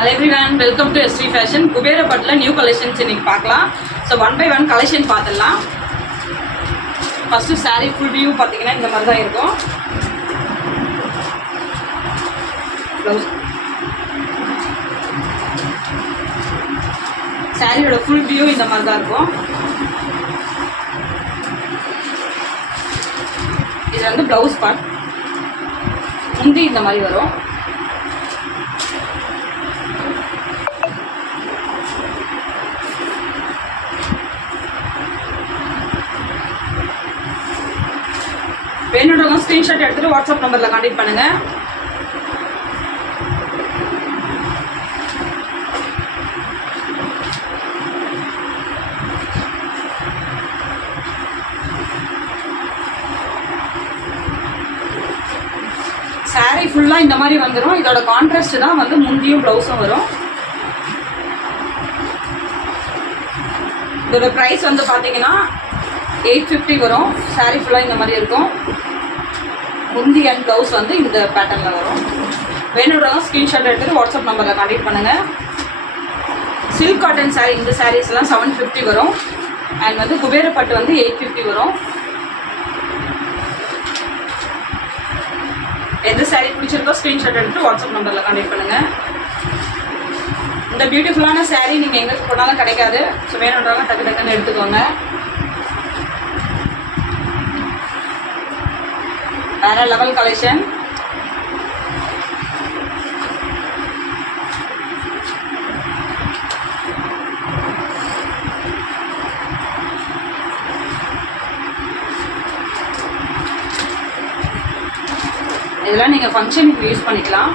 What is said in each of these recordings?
Hello everyone, welcome to ST Fashion. Kubera Patla new collections இன்னைக்கு பார்க்கலாம். So one by one collection பார்த்துடலாம். First saree full view பார்த்தீங்கன்னா இந்த மாதிரி தான் இருக்கும். Blouse. சாரியோட full view இந்த மாதிரி தான் இருக்கும். இது வந்து blouse part. முந்தி இந்த மாதிரி வரும். வேணும்ன்றவங்க ஸ்க்ரீன்ஷாட் எடுத்துட்டு வாட்ஸ்அப் நம்பரில் கான்டெக்ட் பண்ணுங்க. சாரி ஃபுல்லாக இந்த மாதிரி வந்துடும். இதோட கான்ட்ராஸ்ட் தான் வந்து முந்தியும் ப்ளவுஸும் வரும். இதோட ப்ரைஸ் வந்து பார்த்தீங்கன்னா 850 வரும். சாரி ஃபுல்லாக இந்த மாதிரி இருக்கும். முந்தி அண்ட் ப்ளவுஸ் வந்து இந்த பேட்டர்னில் வரும். வேணுன்றவங்க ஸ்க்ரீன்ஷாட் எடுத்துகிட்டு வாட்ஸ்அப் நம்பரில் கான்டெக்ட் பண்ணுங்கள். சில்க் காட்டன் சாரீ இந்த சாரீஸ்லாம் 750 வரும். அண்ட் வந்து குபேரப்பட்டு வந்து 850 வரும். எந்த சாரீ பிடிச்சிருக்கோ ஸ்க்ரீன்ஷாட் எடுத்துகிட்டு வாட்ஸ்அப் நம்பரில் கான்டெக்ட் பண்ணுங்கள். இந்த பியூட்டிஃபுல்லான சாரீ நீங்கள் எங்கே போனாலும் கிடைக்காது. ஸோ வேணுன்றவங்க டக்கு டக்குன்னு எடுத்துக்கோங்க. வேற லெவல் கலெக்ஷன். இதெல்லாம் நீங்கள் ஃபங்க்ஷனுக்கு யூஸ் பண்ணிக்கலாம்.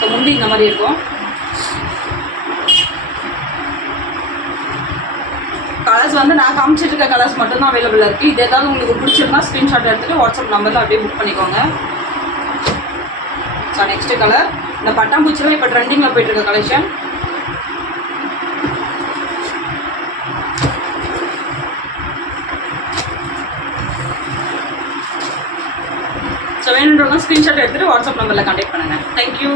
ஸோ முந்தி இந்த மாதிரி இருக்கும். கலர்ஸ் வந்து நான் காமிச்சிட்டு இருக்க கலர்ஸ் மட்டும்தான் அவைலபிளாக இருக்குது. இது ஏதாவது உங்களுக்கு பிடிச்சிருந்தா ஸ்க்ரீன்ஷாட் எடுத்துகிட்டு வாட்ஸ்அப் நம்பரில் அப்படியே புக் பண்ணிக்கோங்க. ஸோ நெக்ஸ்ட் கலர் இந்த பட்டாம்பூச்சிலாம் இப்போ ட்ரெண்டிங்கில் போயிட்டுருக்க கலெக்ஷன். ஸோ வேணுன்றவங்க ஸ்க்ரீன்ஷாட் எடுத்துகிட்டு வாட்ஸ்அப் நம்பரில் கான்டெக்ட் பண்ணுங்கள். தேங்க்யூ.